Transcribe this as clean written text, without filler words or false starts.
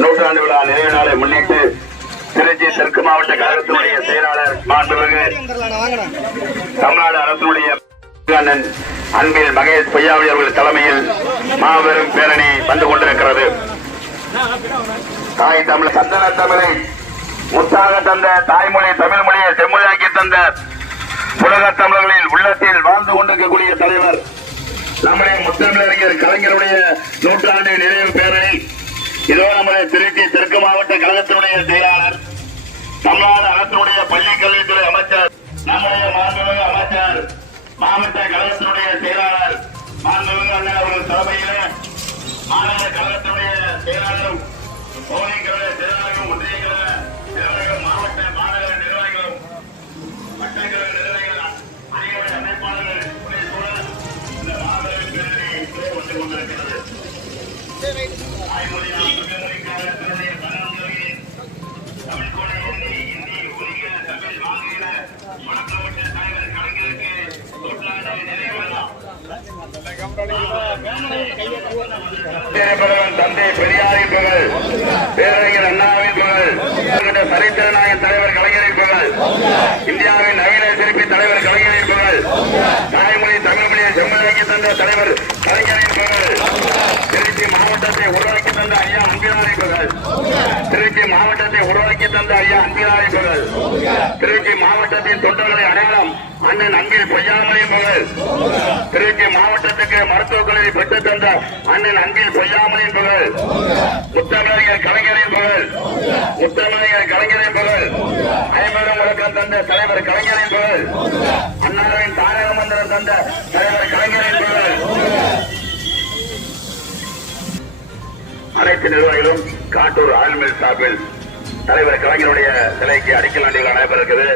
நூற்றாண்டு விழா நிறைவு நாளை முன்னிட்டு திருச்சி தெற்கு மாவட்ட கழகத்தினுடைய செயலாளர் மாண்புமிகு தமிழ்நாடு அரசுடைய அன்பில் மகேஷ் பொய்யாவளி அவர்கள் தலைமையில் மாபெரும் பேரணி வந்து கொண்டிருக்கிறது. தாய் தமிழ் சந்தன தமிழை முத்தாக தந்த தாய்மொழி தமிழ் மொழியை செம்மொழியாக்கி தந்த உலக தமிழர்களின் உள்ளத்தில் வாழ்ந்து கொண்டிருக்கக்கூடிய தலைவர் நம்முடைய முத்தமிழறிஞர் கலைஞருடைய நூற்றாண்டு நிறைவு பேரணி இதோ நம்முடைய திருச்சி தெற்கு மாவட்ட கழகத்தினுடைய செயலாளர் தமிழ்நாடு அரசுடைய பள்ளிக் கல்வித்துறை அமைச்சர் நம்முடைய மாண்புமிகு அமைச்சர் மாவட்ட கழகத்தினுடைய செயலாளர் மாண்புமிகு அண்ணன் அவர்கள் தலைமையில் மாநில கழகத்தினுடைய செயலாளரும் செயலாளரும் ஒன்றிய கழக மாவட்ட மாநகர நிர்வாகிகளும் வட்டக்கழக நிர்வாகிகள் அனைவருடைய அமைப்பாளர்கள் இந்த மாபெரும் பேரணி வந்து கொண்டிருக்கிறது. தந்தை பெரியாரின் புகழ், பேரறிஞர் அண்ணாவின் புகழ், சரித்திரநாயகன் தலைவர் கலைஞரின் புகழ், இந்தியாவின் நவீன சிற்பி தலைவர் கலைஞரின் புகழ், தாய்மொழி தமிழ் மொழியை செம்மொழியாக்கி தந்த தலைவர் கலைஞரின் புகழ், திருச்சி மாவட்டத்தை உருவாக்கி தந்த ஐயா அன்பிலாரின் புகழ், திருச்சி மாவட்டத்தை உருவாக்கி தந்த ஐயா அன்பிலாரின் புகழ், திருச்சி மாவட்டத்தின் தொண்டர்களை அடையாளம் அண்ணன் அன்பில் பொய்யாமலின் புகழ், திருச்சி மாவட்டத்துக்கு மருத்துவக் கல்வி பெற்றுத் தந்த அண்ணன் அன்பில் பொய்யாமலின் புகழ், முத்தமிழறிஞர் கலைஞரின் புகழ், முத்தமிழறிஞர் கலைஞரின் புகழ், ஐம்பெரும் முழக்கம் தந்த தலைவர் கலைஞரின் புகழ், அண்ணாவின் தாரக மந்திரம் தந்த தலைவர் கலைஞரின் புகழ். அனைத்து நிர்வாகிகளும் காட்டூர் ஆயில் மில் சார்பில் தலைவர் கலைஞருடைய சிலைக்கு அடிக்கல் நாட்டிகள் நடைபெறுகிறது.